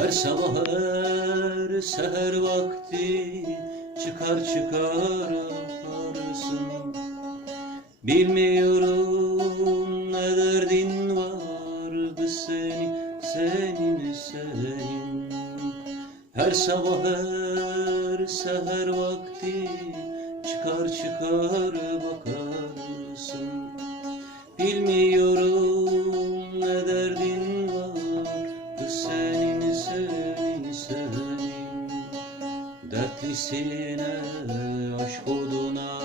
Her sabah her seher vakti çıkar çıkar ararsın Bilmiyorum ne derdin vardı senin, senin, senin. Her sabah her seher vakti çıkar çıkar bakarsın Bilmiyorum Dertlisine aşk oduna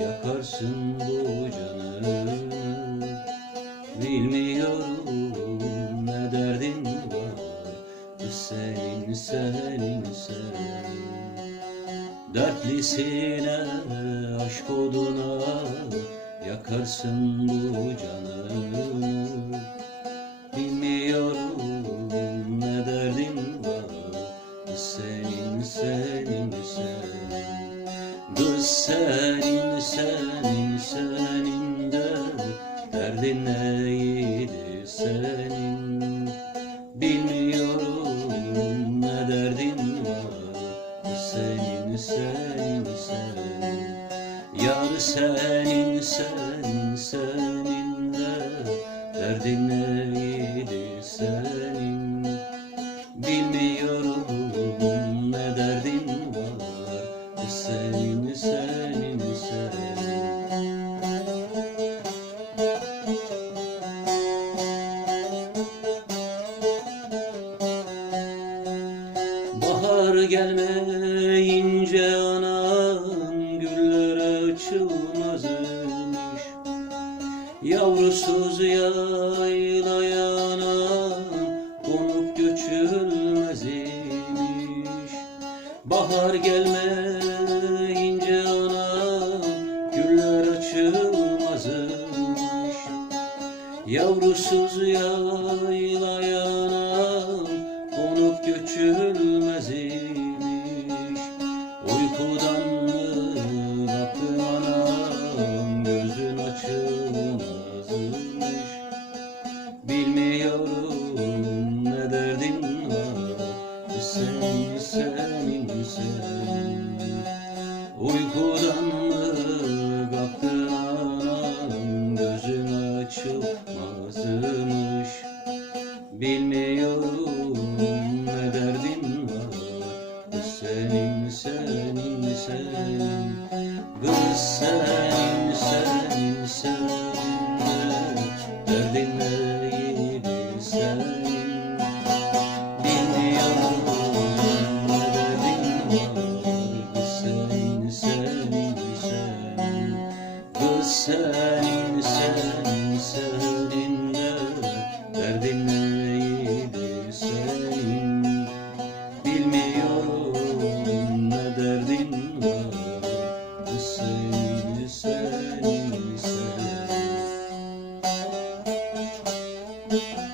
yakarsın bu canı. Bilmiyorum ne derdin vardı senin, senin, senin. Dertlisine aşk oduna yakarsın bu canı senin senin Kız senin senin senin de derdin neydi senin? Bilmiyorum ne derdin var senin senin. Senin Yar senin senin senin de. Derdin neydi senin senin senin senin Bahar gelmeyince anan güller Yavrusuz yaylaya anan konup göçülmezmiş Bahar gelmeyince Yavrusuz yaylaya senin senin